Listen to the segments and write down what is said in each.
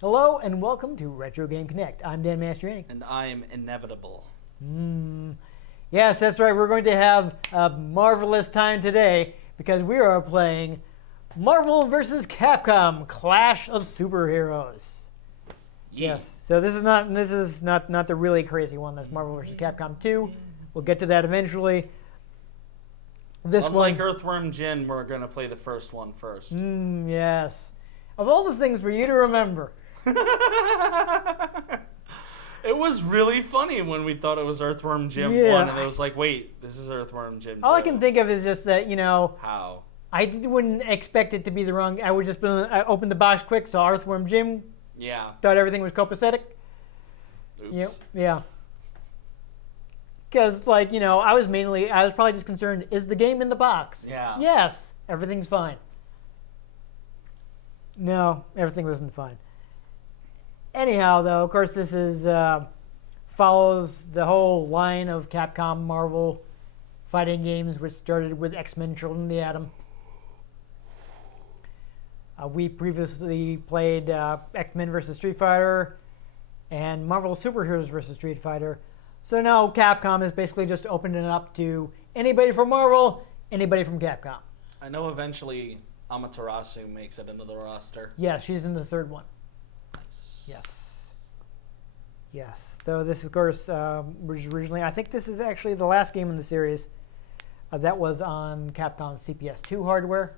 Hello and welcome to Retro Game Connect. I'm Dan Mastriani. And I'm Inevitable. Yes, that's right. We're going to have a marvelous time today because we are playing Marvel vs. Capcom: Clash of Superheroes. Yes. So this is not the really crazy one. That's Marvel vs. Capcom 2. We'll get to that eventually. Unlike Earthworm Jim, we're going to play the first one first. Yes. Of all the things for you to remember. It was really funny when we thought it was Earthworm Jim 1, and it was like, wait, this is Earthworm Jim 2. All I can think of is just that, How? I wouldn't expect it to be the wrong. I would just I opened the box quick, saw Earthworm Jim. Yeah. Thought everything was copacetic. Oops. Yeah. Because, I was probably just concerned, is the game in the box? Yeah. Yes. Everything's fine. No, everything wasn't fine. Anyhow, though, of course, this is follows the whole line of Capcom Marvel fighting games, which started with X-Men: Children of the Atom. We previously played X-Men vs. Street Fighter and Marvel Superheroes vs. Street Fighter. So now Capcom is basically just opening it up to anybody from Marvel, anybody from Capcom. I know eventually Amaterasu makes it into the roster. Yeah, she's in the third one. Nice. Yes. Though this, of course, was originally, I think this is actually the last game in the series that was on Capcom's CPS2 hardware.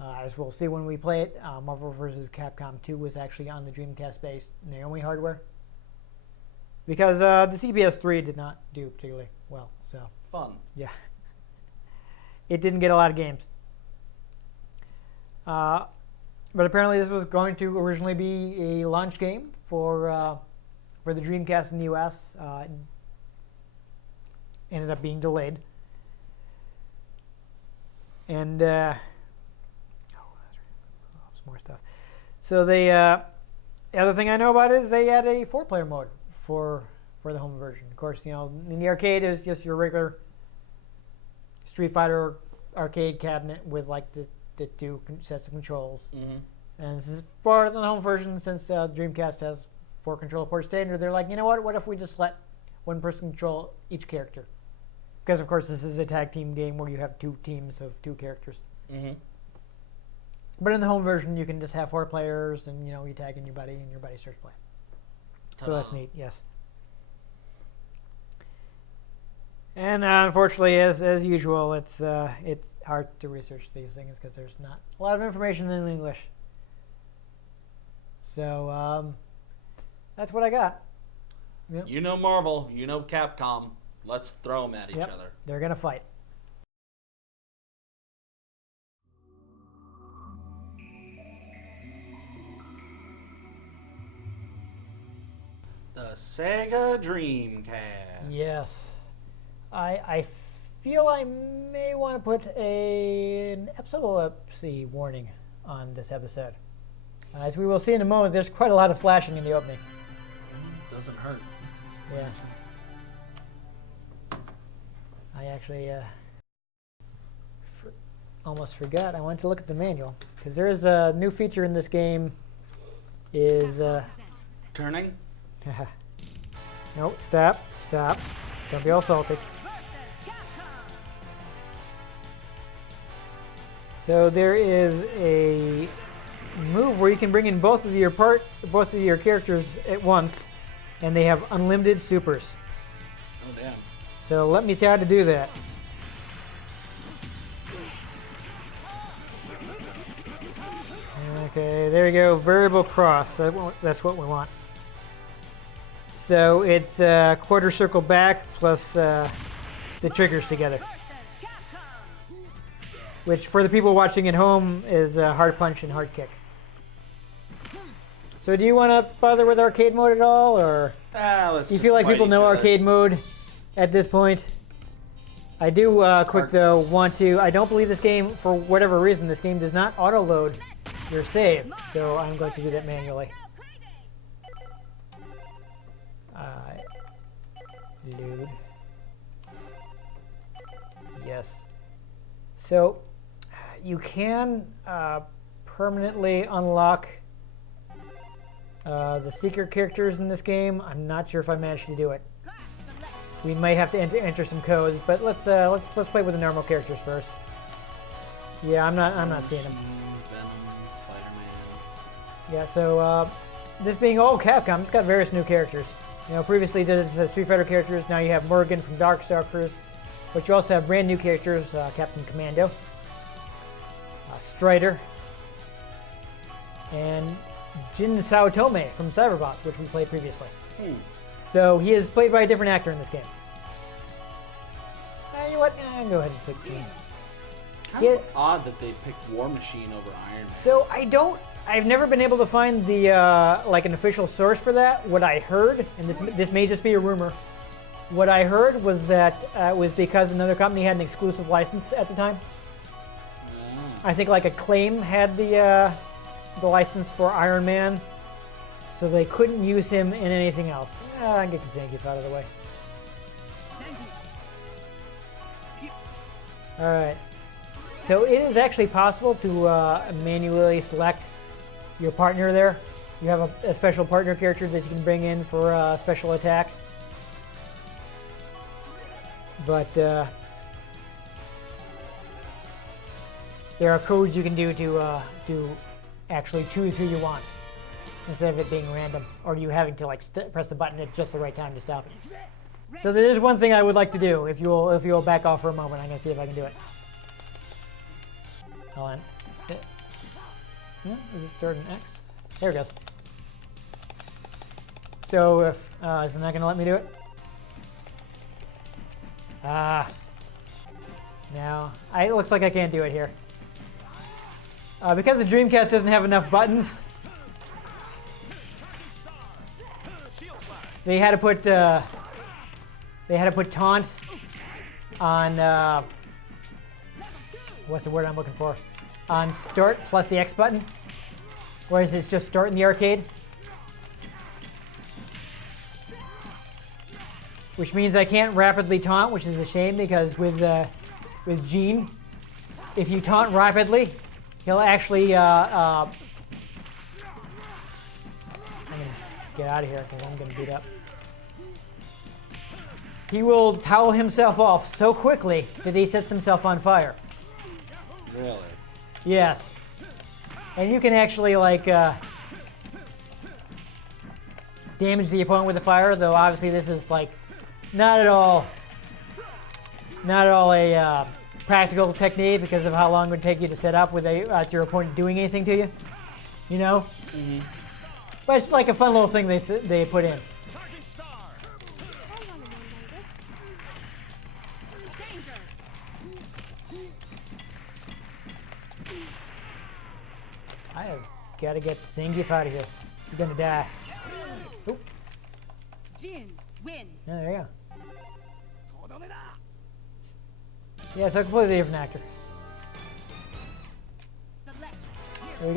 As we'll see when we play it, Marvel vs. Capcom 2 was actually on the Dreamcast-based Naomi hardware. Because the CPS3 did not do particularly well. So Fun. Yeah. It didn't get a lot of games. But apparently this was going to originally be a launch game for the Dreamcast in the US. Ended up being delayed. And some more stuff. So the other thing I know about it is they had a 4-player mode for the home version. Of course, in the arcade it was just your regular Street Fighter arcade cabinet with the 2 sets of controls. Mm-hmm. And this is for the home version, since Dreamcast has 4 controller port standard. They're like, you know what if we just let one person control each character? Because, of course, this is a tag team game where you have 2 teams of 2 characters. Mm-hmm. But in the home version, you can just have 4 players, and, you tag in your buddy, and your buddy starts playing. So that's neat, yes. And unfortunately, as usual, it's hard to research these things because there's not a lot of information in English. So that's what I got. Yep. You know Marvel, you know Capcom. Let's throw them at each other. They're going to fight. The Sega Dreamcast. Yes. I feel I may want to put an epilepsy warning on this episode. As we will see in a moment, there's quite a lot of flashing in the opening. Doesn't hurt. Yeah. I actually almost forgot. I wanted to look at the manual because there is a new feature in this game. Is Turning? No, stop. Don't be all salty. So there is a move where you can bring in both of your characters at once, and they have unlimited supers. Oh damn. So let me see how to do that. Okay, there we go. Variable cross. That's what we want. So it's quarter circle back plus the triggers together. Which, for the people watching at home, is hard punch and hard kick. So do you want to bother with arcade mode at all, or do you feel like people know arcade mode at this point? I do, though, want to... I don't believe this game, for whatever reason, this game does not auto-load your save, so I'm going to do that manually. Load. So you can permanently unlock the secret characters in this game. I'm not sure if I managed to do it. We may have to enter some codes, but let's play with the normal characters first. Yeah, I'm not seeing them. Venom, Spider-Man. Yeah, so this being all Capcom, it's got various new characters. You know, previously did Street Fighter characters. Now you have Morgan from Darkstalkers, but you also have brand new characters: Captain Commando, Strider, and Jin Saotome from Cyberboss, which we played previously. So he is played by a different actor in this game. You know what? Go ahead and pick Jin. Kind of odd that they picked War Machine over Iron Man. So I've never been able to find the like an official source for that. What I heard, and this may just be a rumor, what I heard was that it was because another company had an exclusive license at the time. I think like Acclaim had the license for Iron Man, so they couldn't use him in anything else. I can get Zangief out of the way. All right. So it is actually possible to manually select your partner there. You have a special partner character that you can bring in for a special attack. But there are codes you can do to actually choose who you want instead of it being random, or you having to like press the button at just the right time to stop it. So there is one thing I would like to do. If you'll back off for a moment, I'm gonna see if I can do it. Hold on. Is it starting X? There it goes. So if is it not gonna let me do it? No. It looks like I can't do it here. Because the Dreamcast doesn't have enough buttons, they had to put taunt on what's the word I'm looking for? On start plus the X button, whereas it's just start in the arcade. Which means I can't rapidly taunt, which is a shame because with Gene, if you taunt rapidly, he'll actually I'm gonna get out of here because I'm gonna beat up. He will towel himself off so quickly that he sets himself on fire. Really? Yes. And you can actually like damage the opponent with the fire, though obviously this is like not at all a practical technique because of how long it would take you to set up without your opponent doing anything to you. You know? Mm-hmm. But it's like a fun little thing they put in. I have got to get Zangief out of here. You're gonna die. Oop. Jin, win. Yeah, there you go. Yeah, so a completely different actor. We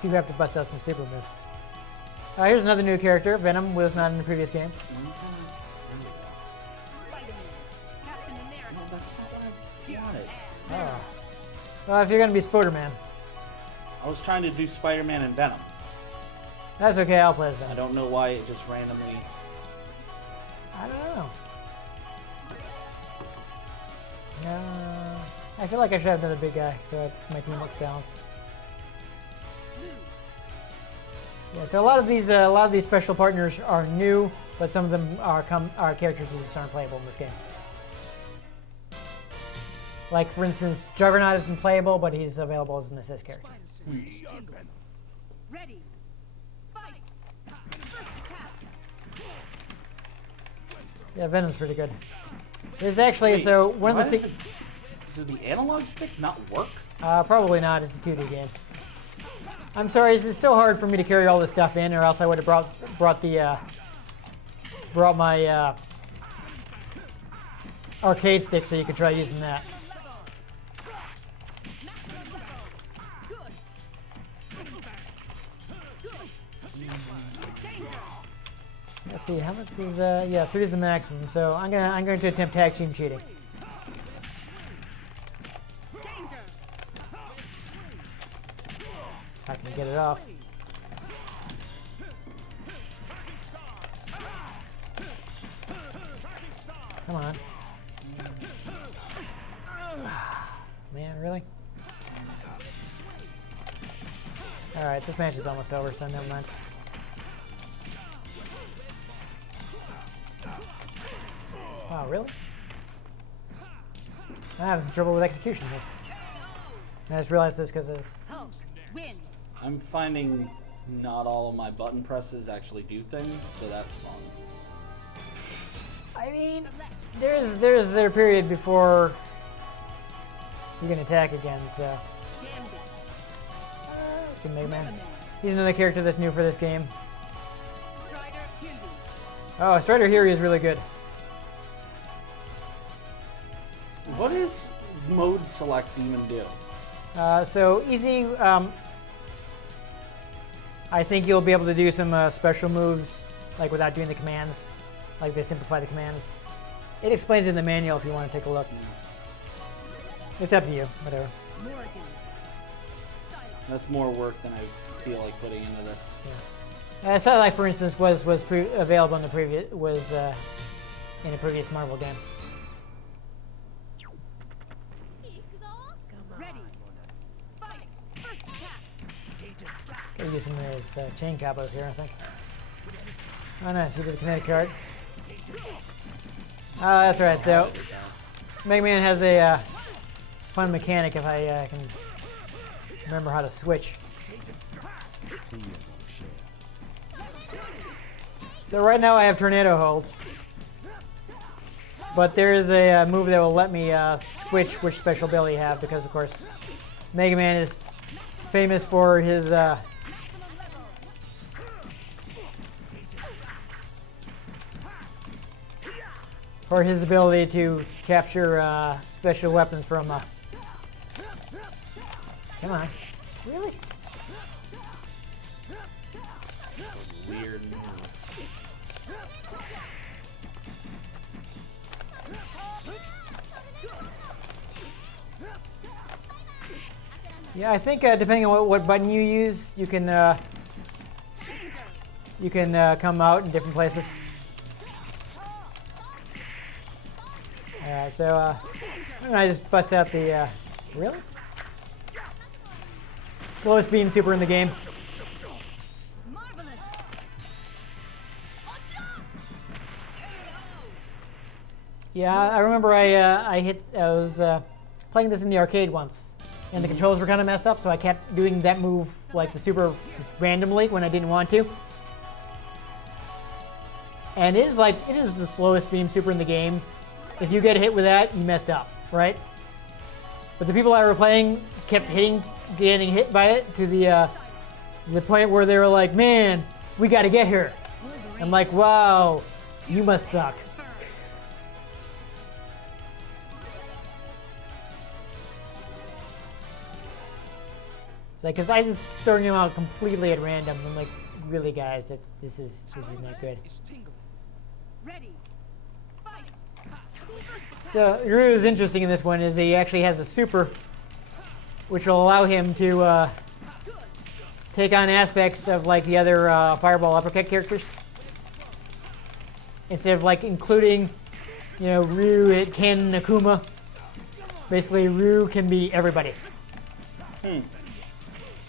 do have to bust out some super moves. Here's another new character. Venom was not in the previous game. No, that's not what I wanted. Oh. Well, if you're gonna be Spider-Man, I was trying to do Spider-Man and Venom. that's okay. I'll play as I Venom. don't know why it just randomly... I don't know. I feel like I should have another big guy so that my team looks balanced. Yeah, so a lot of these special partners are new, but some of them are characters that just aren't playable in this game. Like for instance, Juggernaut isn't playable, but he's available as an assist character. Ready. Fight. Yeah, Venom's pretty good. There's actually so one of the does the analog stick not work? probably not. It's a 2D game. I'm sorry, it's so hard for me to carry all this stuff in, or else I would have brought my arcade stick so you could try using that. Let's see, how much is yeah, 3 is the maximum. So I'm going to attempt tag team cheating. I can get it off. Come on. Man, really? Alright, this match is almost over, so never mind. Wow, really? I'm having some trouble with execution here. I just realized this because of... Host. Win. I'm finding not all of my button presses actually do things, so that's fun. I mean, there's their period before you can attack again, so... Gambit. Good Mega Man. He's another character that's new for this game. Strider Fury. Oh, Strider Fury is really good. What does mode select demon do? So easy. I think you'll be able to do some special moves, like without doing the commands. Like they simplify the commands. It explains it in the manual if you want to take a look. It's up to you, whatever. Morgan. That's more work than I feel like putting into this. Yeah. Satellite, for instance, was available in the previous in a previous Marvel game. Ready. Fight. First attack. Gotta use some of his chain combos here, I think. Oh, nice. He did the kinetic card. Oh, that's right. So, Mega Man has a fun mechanic if I can remember how to switch. So right now I have Tornado Hold. But there is a move that will let me switch which special ability I have because, of course, Mega Man is famous for his ability to capture special weapons from. Come on, really? It's a weird move. Yeah, I think depending on what button you use, you can come out in different places. Alright, so I just bust out the really slowest beam super in the game. Marvelous. Yeah, I remember I was playing this in the arcade once. And the controls were kind of messed up, so I kept doing that move like the super just randomly when I didn't want to. And it is the slowest beam super in the game. If you get hit with that, you messed up, right? But the people I were playing kept getting hit by it to the point where they were like, "Man, we got to get her." I'm like, "Wow, you must suck." Like, cause I just throwing him out completely at random. I'm like, really, guys, this is not good. Ready. Fight. So Ryu is interesting in this one. Is he actually has a super, which will allow him to take on aspects of like the other Fireball Uppercut characters. Instead of like including, Ryu, Ken, Akuma. Basically, Ryu can be everybody.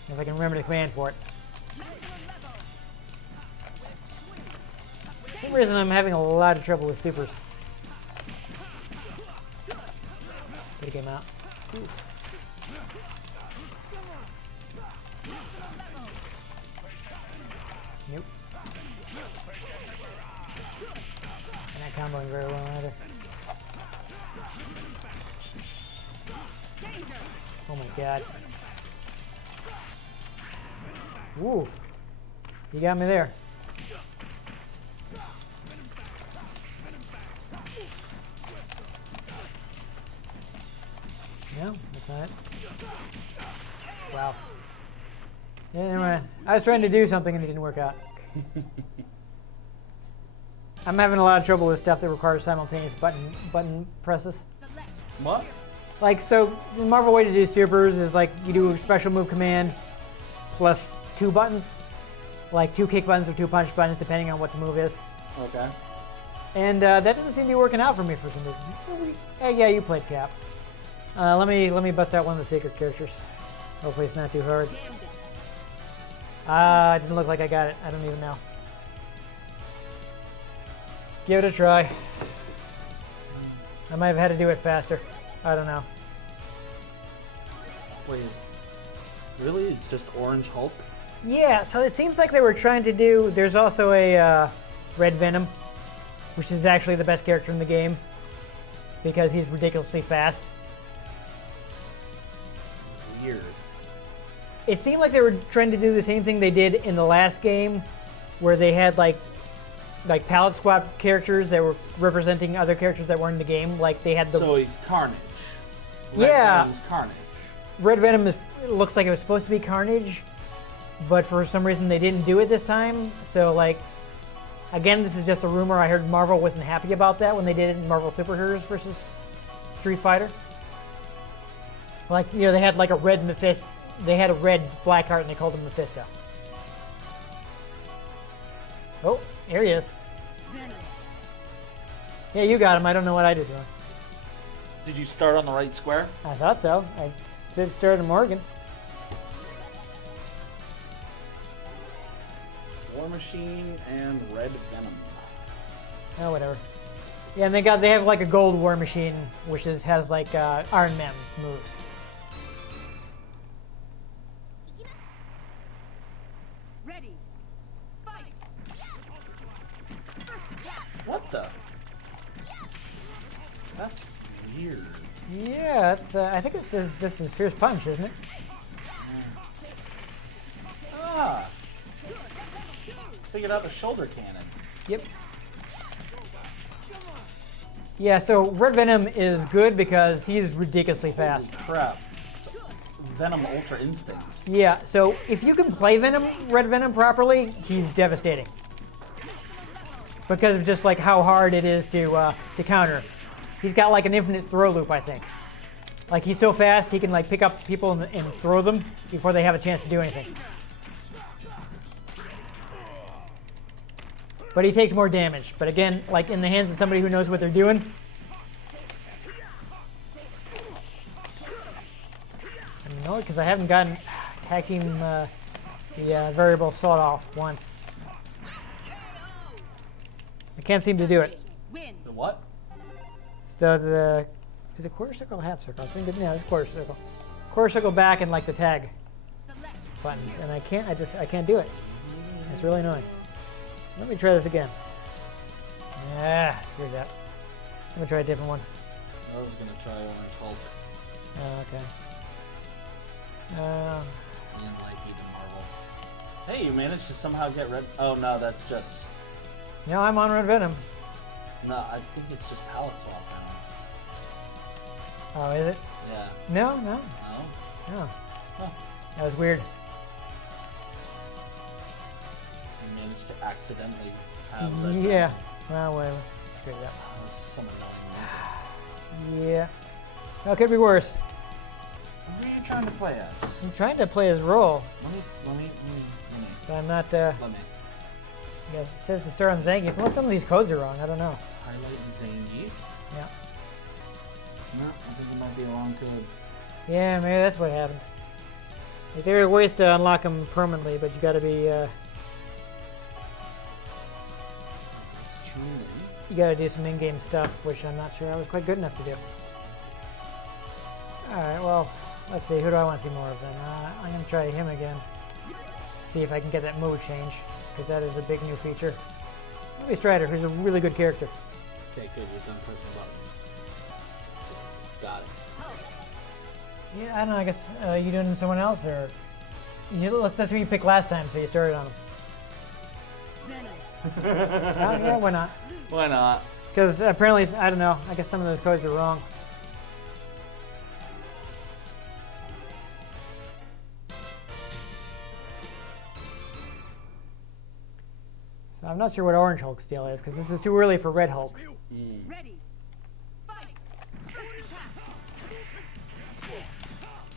If I can remember the command for it. For some reason, I'm having a lot of trouble with supers. Gotta get him out. Oof. Nope. I'm not comboing very well either. Oh my god. Woo! You got me there. No, that's not it. Wow. Yeah, never mind. I was trying to do something and it didn't work out. I'm having a lot of trouble with stuff that requires simultaneous button presses. What? Like, so the Marvel way to do supers is like you do a special move command, plus 2 buttons, like 2 kick buttons or 2 punch buttons, depending on what the move is. Okay. And that doesn't seem to be working out for me for some reason. Hey, yeah, you played Cap. Let me bust out one of the secret characters. Hopefully it's not too hard. It didn't look like I got it. I don't even know. Give it a try. I might have had to do it faster. I don't know. Wait, really? It's just Orange Hulk? Yeah, so it seems like they were trying to do... There's also a Red Venom, which is actually the best character in the game because he's ridiculously fast. Weird. It seemed like they were trying to do the same thing they did in the last game, where they had like palette swap characters that were representing other characters that weren't in the game. Like they had the So he's Carnage. Yeah. Venom's Carnage. Red Venom looks like it was supposed to be Carnage, but for some reason they didn't do it this time. So like, again, this is just a rumor. I heard Marvel wasn't happy about that when they did it in Marvel Superheroes versus Street Fighter. Like, you know, they had like a red Mephisto. They had a red Blackheart and they called him Mephisto. Oh, here he is. Venom. Yeah, you got him. I don't know what I did wrong. Did you start on the right square? I thought so. I said start in Morgan. War Machine and Red Venom. Oh, whatever. Yeah, and they have like a gold War Machine, which has like Iron Man's moves. Ready. Fight. What the? That's weird. Yeah, it's. I think this is just his fierce punch, isn't it? Ah! Figured out the shoulder cannon. Yep. Yeah, so Red Venom is good because he's ridiculously fast. Holy crap. It's Venom Ultra Instinct. Yeah, so if you can play Red Venom properly, he's devastating. Because of just like how hard it is to counter. He's got like an infinite throw loop, I think. Like he's so fast, he can like pick up people and throw them before they have a chance to do anything. But he takes more damage. But again, like in the hands of somebody who knows what they're doing. I know it because I haven't gotten tag team the variable sawed off once. I can't seem to do it. Win. The what? So is it quarter circle or half circle? I think yeah, it's quarter circle. Quarter circle back and like the tag Select. buttons, and I can't do it. It's really annoying. So let me try this again. Yeah, screwed that. Let me try a different one. I was gonna try Orange Hulk. Okay. I didn't like either Marvel. Hey, you managed to somehow get red. Oh no, that's just. Now I'm on Red Venom. No, I think it's just palette swap now. Oh, is it? Yeah. No. No? Huh. That was weird. You managed to accidentally have red. Yeah. Well, whatever. Screwed it up. That was some annoying music. Yeah. No, it could be worse. Who are you trying to play as? I'm trying to play his role, Let me. but I'm not. Let me. Yeah, it says to start on Zangief. Unless some of these codes are wrong, I don't know. Highlight Zangief. Yeah. No, I think it might be a wrong code. Yeah, maybe that's what happened. Like, there are ways to unlock them permanently, but you got to be. It's truly. You got to do some in-game stuff, which I'm not sure I was quite good enough to do. All right. Well, let's see. Who do I want to see more of then? I'm gonna try him again. See if I can get that mode change, because that is a big new feature. Maybe Strider, who's a really good character. Okay, good. You're done pressing buttons. Got it. Yeah, I don't know. I guess you doing someone else, or that's who you picked last time, so you started on him. Venom. Yeah, why not? Why not? Because apparently, I don't know. I guess some of those codes are wrong. So I'm not sure what Orange Hulk's deal is, because this is too early for Red Hulk. Ready. Fight.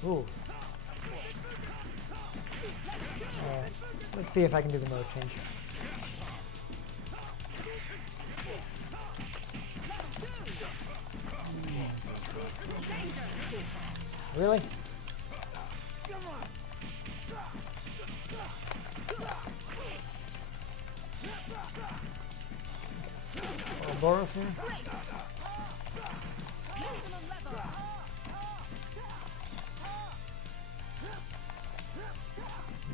Ooh. see if I can do the mode change. Really? Boros here?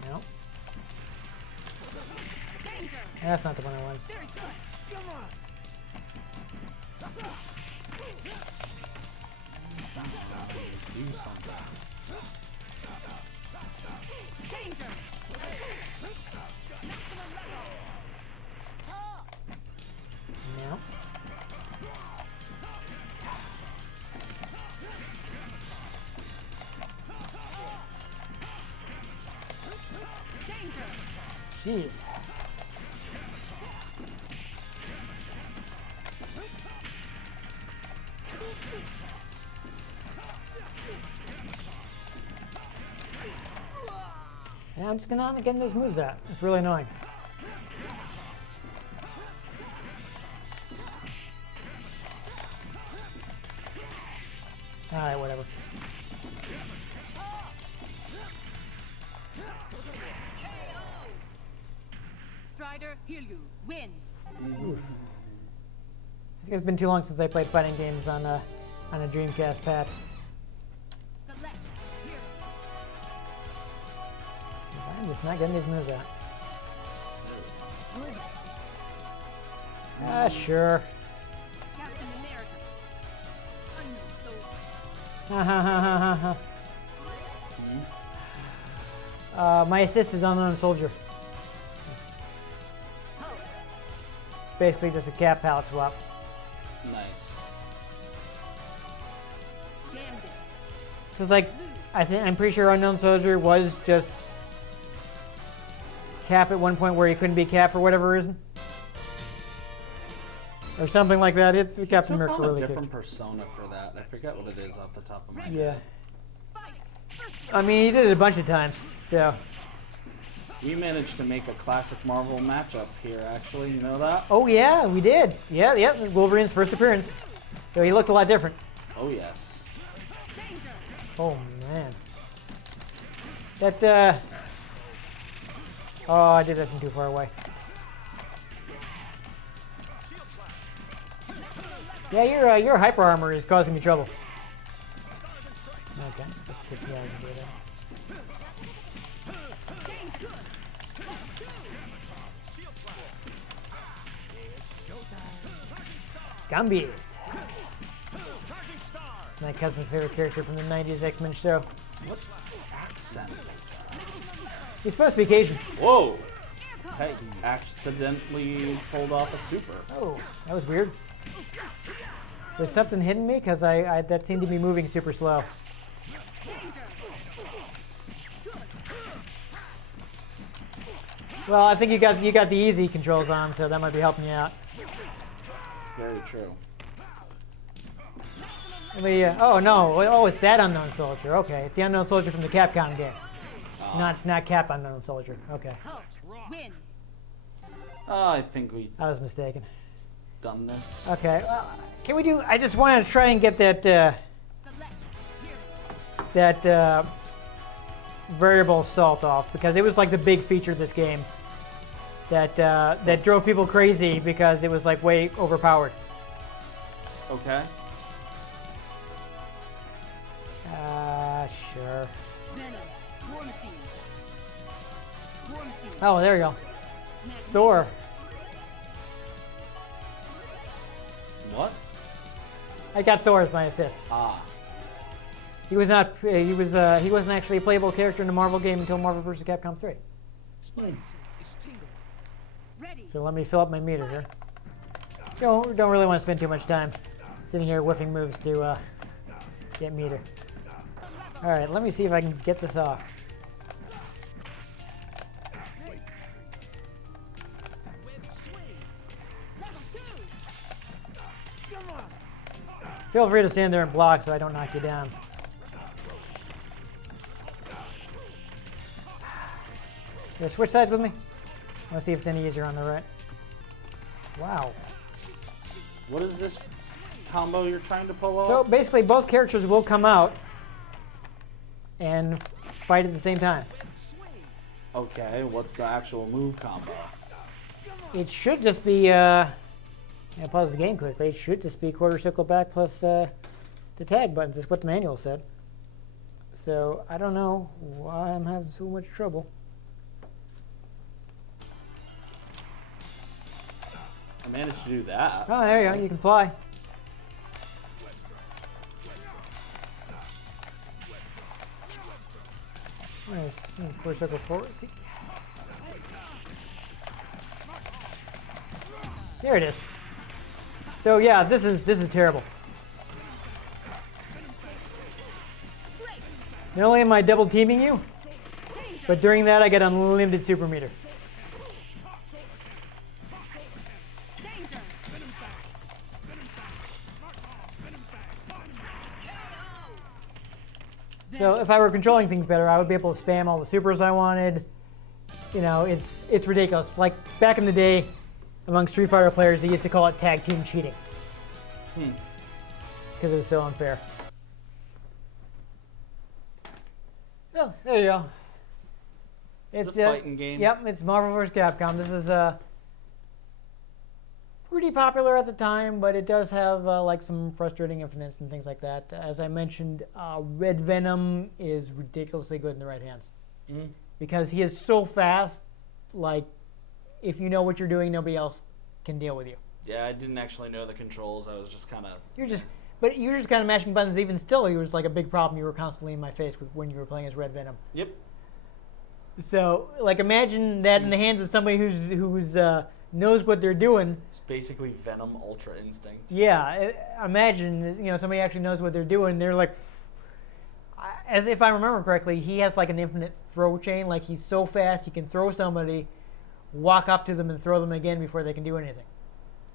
No. That's not the one I want. Do something. No. Jeez. Yeah, I'm just getting those moves out. It's really annoying. Alright, whatever. Strider, heal you. Win. Oof. I think it's been too long since I played fighting games on a Dreamcast pad. Select. Hero. I'm just not getting these moves out. Ah, sure. Captain America. Unknown soldier. Ha ha ha ha ha ha. My assist is Unknown Soldier. Basically just a cap palette swap. Nice. Gambit. Because like, I'm pretty sure Unknown Soldier was just cap at one point where he couldn't be cap for whatever reason. Or something like that. It's Captain Took America on a really different kicked. persona for that. I forget what it is off the top of my head. Yeah. Fight. First I mean, he did it a bunch of times. So, We managed to make a classic Marvel matchup here, actually. You know that? oh yeah, we did. Yeah, yeah. Wolverine's first appearance. So he looked a lot different. Oh, yes. danger. Oh man. That oh, I did that from too far away. Yeah, your hyper armor is causing me trouble. Okay, let's just see how to do that. Gambit. My cousin's favorite character from the 90s X-Men show. What accent was that? He's supposed to be Cajun. Whoa! Hey, accidentally pulled off a super. Oh, that was weird. Was something hitting me? Because I that seemed to be moving super slow. Well, I think you got the easy controls on, so that might be helping you out. Very true. Let me, oh no! Oh, it's that Unknown Soldier. Okay, it's the Unknown Soldier from the Capcom game, not Cap Unknown Soldier. Okay, Halt. Win. I think we I was mistaken. done this. Okay, can we do? I just wanted to try and get that Select. Hero. that variable assault off because it was like the big feature of this game that that drove people crazy because it was like way overpowered. Okay. Sure. Venom. War machine. War machine. Oh, there you go. Thor. What? I got Thor as my assist. Ah. He was not. He wasn't actually a playable character in the Marvel game until Marvel vs. Capcom 3. Ready. So let me fill up my meter here. Don't really want to spend too much time sitting here whiffing moves to get meter. All right, let me see if I can get this off. Feel free to stand there and block so I don't knock you down. You switch sides with me? Let's see if it's any easier on the right. Wow. What is this combo you're trying to pull off? So basically, both characters will come out and fight at the same time. Okay, what's the actual move combo? It should just be, I'll pause the game quickly. It should just be quarter circle back plus the tag buttons. That's what the manual said. So I don't know why I'm having so much trouble. I managed to do that. Oh, there you go. You can fly. Nice. Quarter circle forward. See? There it is. So yeah, this is terrible. Not only am I double teaming you, but during that I get unlimited super meter. So if I were controlling things better, I would be able to spam all the supers I wanted. You know, it's ridiculous. Like back in the day, among Street Fighter players, they used to call it tag team cheating. Because it was so unfair. Oh, there you go. It's a fighting game. Yep, it's Marvel vs. Capcom. This is pretty popular at the time, but it does have like some frustrating infinites and things like that. As I mentioned, Red Venom is ridiculously good in the right hands because he is so fast. Like, if you know what you're doing, nobody else can deal with you. Yeah, I didn't actually know the controls. I was just kind of... You're just kind of mashing buttons. Even still, it was like a big problem. You were constantly in my face when you were playing as Red Venom. Yep. So, like, imagine that in the hands of somebody who's knows what they're doing. It's basically Venom Ultra Instinct. Yeah, imagine somebody actually knows what they're doing. They're like, as if I remember correctly, he has like an infinite throw chain. Like he's so fast, he can throw somebody, walk up to them, and throw them again before they can do anything.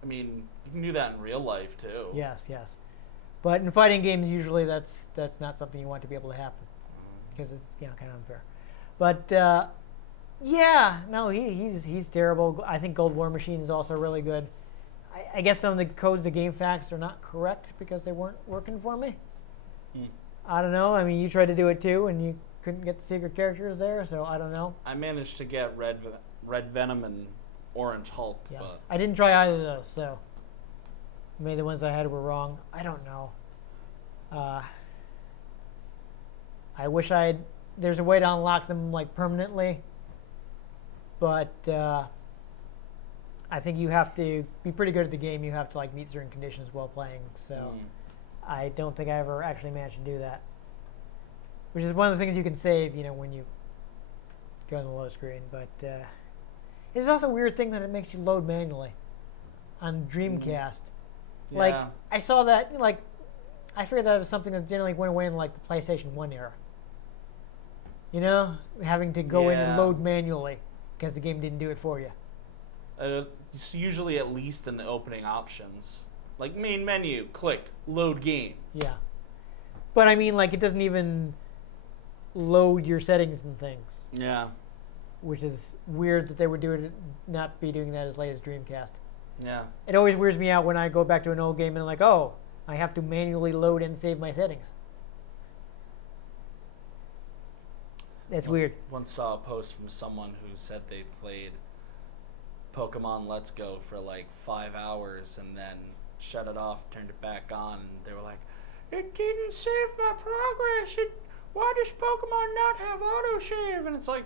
I mean, you can do that in real life too. Yes. But in fighting games, usually that's not something you want to be able to happen because it's kind of unfair. But yeah, no, he's terrible. I think Gold War Machine is also really good. I guess some of the codes of GameFAQs are not correct because they weren't working for me. I don't know. I mean, you tried to do it too, and you couldn't get the secret characters there, so I don't know. I managed to get Red Venom and Orange Hulk. Yes. But I didn't try either of those, so maybe the ones I had were wrong. I don't know. I wish there's a way to unlock them like permanently, but I think you have to be pretty good at the game. You have to like meet certain conditions while playing. So I don't think I ever actually managed to do that. Which is one of the things you can save, when you go on the low screen. But it's also a weird thing that it makes you load manually on Dreamcast. Yeah. Like I saw that, I figured that was something that generally went away in like the PlayStation 1 era. Having to go in and load manually because the game didn't do it for you. It's usually at least in the opening options. Like main menu, click, load game. Yeah. But I mean, like, it doesn't even load your settings and things. Yeah. Which is weird that they would not be doing that as late as Dreamcast. Yeah. It always weirds me out when I go back to an old game and I'm like, oh, I have to manually load and save my settings. That's weird. Once saw a post from someone who said they played Pokemon Let's Go for like 5 hours and then shut it off, turned it back on, and they were like, "It didn't save my progress. Why does Pokemon not have autosave?" And it's like,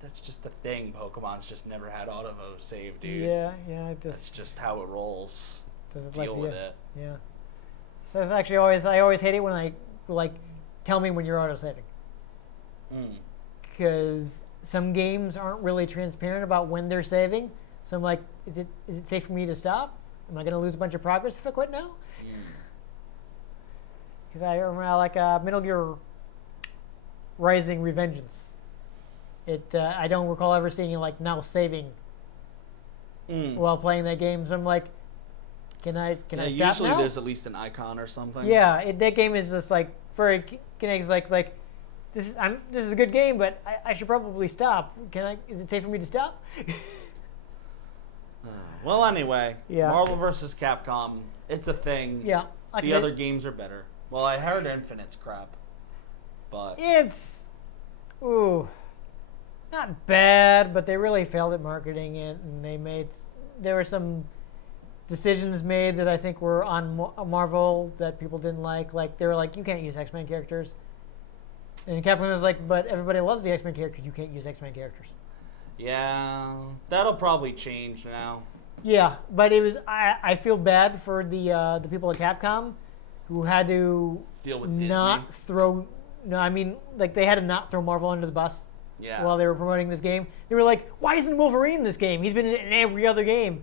that's just the thing. Pokemon's just never had autosave, dude. Yeah. That's just how it rolls. Doesn't Deal with it. Yeah. So it's actually I always hate it when I tell me when you're autosaving. Because some games aren't really transparent about when they're saving. So I'm like, is it safe for me to stop? Am I going to lose a bunch of progress if I quit now? Because I remember Metal Gear Rising Revengeance. I don't recall ever seeing it now saving while playing that game. So I'm like, can I stop usually now? There's at least an icon or something. Yeah, that game is just very Kinect's like this is a good game, but I should probably stop. Is it safe for me to stop? Well, anyway, Yeah. Marvel vs. Capcom, it's a thing. Yeah. Like I The said, other games are better. Well, I heard Infinite's crap, but it's not bad, but they really failed at marketing it, and there were some decisions made that I think were on Marvel that people didn't like. Like they were like, you can't use X-Men characters, and Capcom was like, but everybody loves the X-Men characters. You can't use X-Men characters. yeah, that'll probably change now. Yeah, but it was. I feel bad for the people at Capcom who had to Deal with not Disney. throw. No, I mean like they had to not throw Marvel under the bus Yeah. while they were promoting this game. They were like, "Why isn't Wolverine in this game? He's been in every other game,"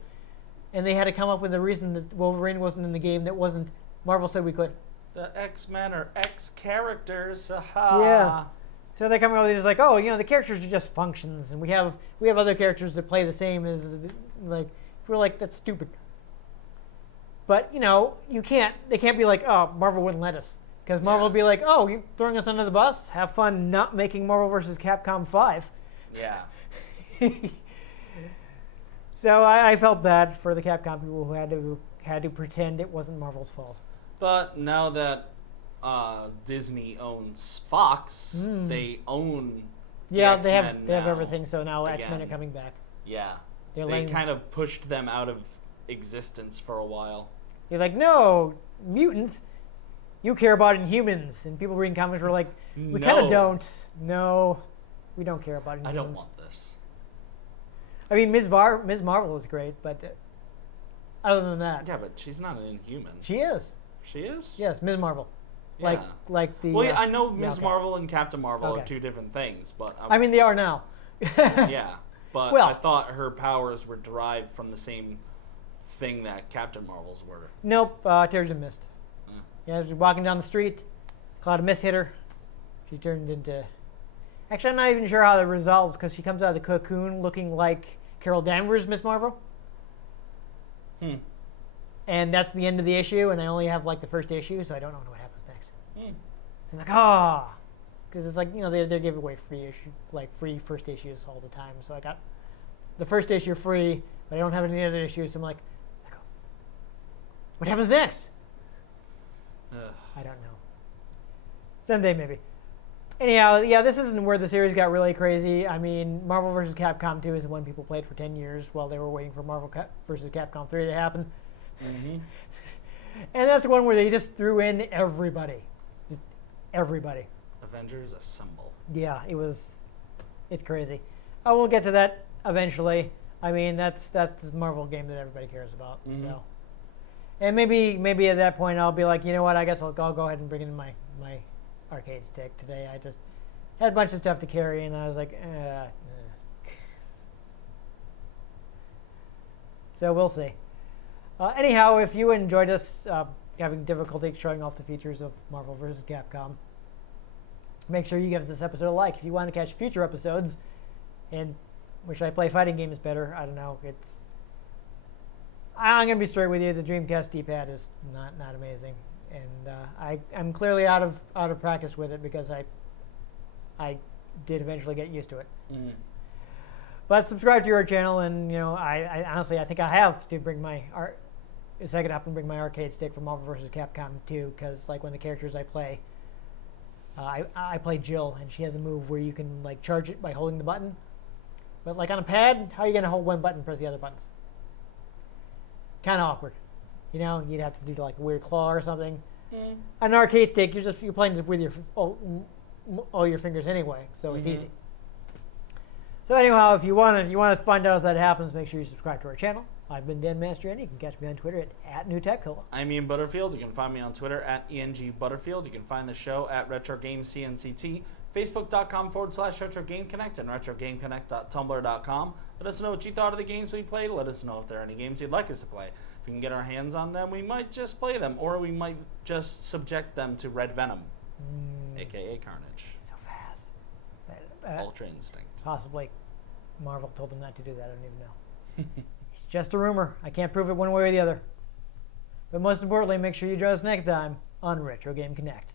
and they had to come up with a reason that Wolverine wasn't in the game. That wasn't Marvel said we could. The X-Men are X characters. Aha. Yeah. So they come up with this like, oh, the characters are just functions, and we have other characters that play the same as like. We're like, that's stupid. But, they can't be like, oh, Marvel wouldn't let us. Because Marvel would be like, oh, you're throwing us under the bus? Have fun not making Marvel vs. Capcom 5. Yeah. So I felt bad for the Capcom people who had to pretend it wasn't Marvel's fault. But now that Disney owns Fox, they own Yeah, the they have X-Men they have now everything, so now X-Men are again. coming back. Yeah. They're They laying- kind of pushed them out of existence for a while. They're like, no, mutants, you care about Inhumans. And people reading comments were like, we kind No. of don't. No, we don't care about Inhumans. I don't want this. I mean, Ms. Marvel is great, but other than that, Yeah, but she's not an Inhuman. she is. She is? Yes, Ms. Marvel. Yeah. Like the. Well, yeah, I know yeah, Ms. okay. Marvel and Captain Marvel Okay. are two different things, but I mean, they are now. yeah. But Well- I thought her powers were derived from the same thing that Captain Marvel's were. Nope, Terrigen Mist. Mm. Yeah, she's walking down the street, cloud of mist hit her. She turned into. Actually, I'm not even sure how that resolves because she comes out of the cocoon looking like Carol Danvers, Miss Marvel. And that's the end of the issue, and I only have like the first issue, so I don't know what happens next. So I'm like, because it's like they give away free first issues all the time. So I got the first issue free, but I don't have any other issues. So I'm like, what happens next? Ugh. I don't know. Someday maybe. Anyhow, yeah, this isn't where the series got really crazy. I mean, Marvel vs. Capcom 2 is the one people played for 10 years while they were waiting for Marvel vs. Capcom 3 to happen. Mm-hmm. And that's the one where they just threw in everybody. Just everybody. Avengers Assemble. Yeah, it's crazy. Oh, we'll get to that eventually. I mean, that's the Marvel game that everybody cares about. Mhm. So, and maybe at that point I'll be like, you know what? I guess I'll go ahead and bring in my arcade stick today. I just had a bunch of stuff to carry, and I was like, So we'll see. Anyhow, if you enjoyed us having difficulty showing off the features of Marvel vs. Capcom, make sure you give this episode a like. If you want to catch future episodes, and wish I play fighting games better, I don't know. I'm gonna be straight with you. The Dreamcast D-pad is not amazing, and I'm clearly out of practice with it because I did eventually get used to it. Mm. But subscribe to our channel, and I honestly I think I have to bring my second up and bring my arcade stick for Marvel vs. Capcom 2, because like when the characters I play. I play Jill, and she has a move where you can like charge it by holding the button. But like on a pad, how are you going to hold one button and press the other buttons? Kind of awkward. You'd have to do like a weird claw or something. An arcade stick, you're playing just with all your fingers anyway, so it's easy. So anyhow, if you want to find out if that happens, make sure you subscribe to our channel. I've been Dan Mastriani. You can catch me on Twitter at NewTechCola. I'm Ian Butterfield. You can find me on Twitter at ENGButterfield. You can find the show at RetroGamesCNCT, Facebook.com/RetroGameConnect, and RetroGameConnect.tumblr.com. Let us know what you thought of the games we played. Let us know if there are any games you'd like us to play. If we can get our hands on them, we might just play them, or we might just subject them to Red Venom, a.k.a. Carnage. So fast. Ultra Instinct. Possibly Marvel told them not to do that. I don't even know. It's just a rumor. I can't prove it one way or the other. But most importantly, make sure you join us next time on Retro Game Connect.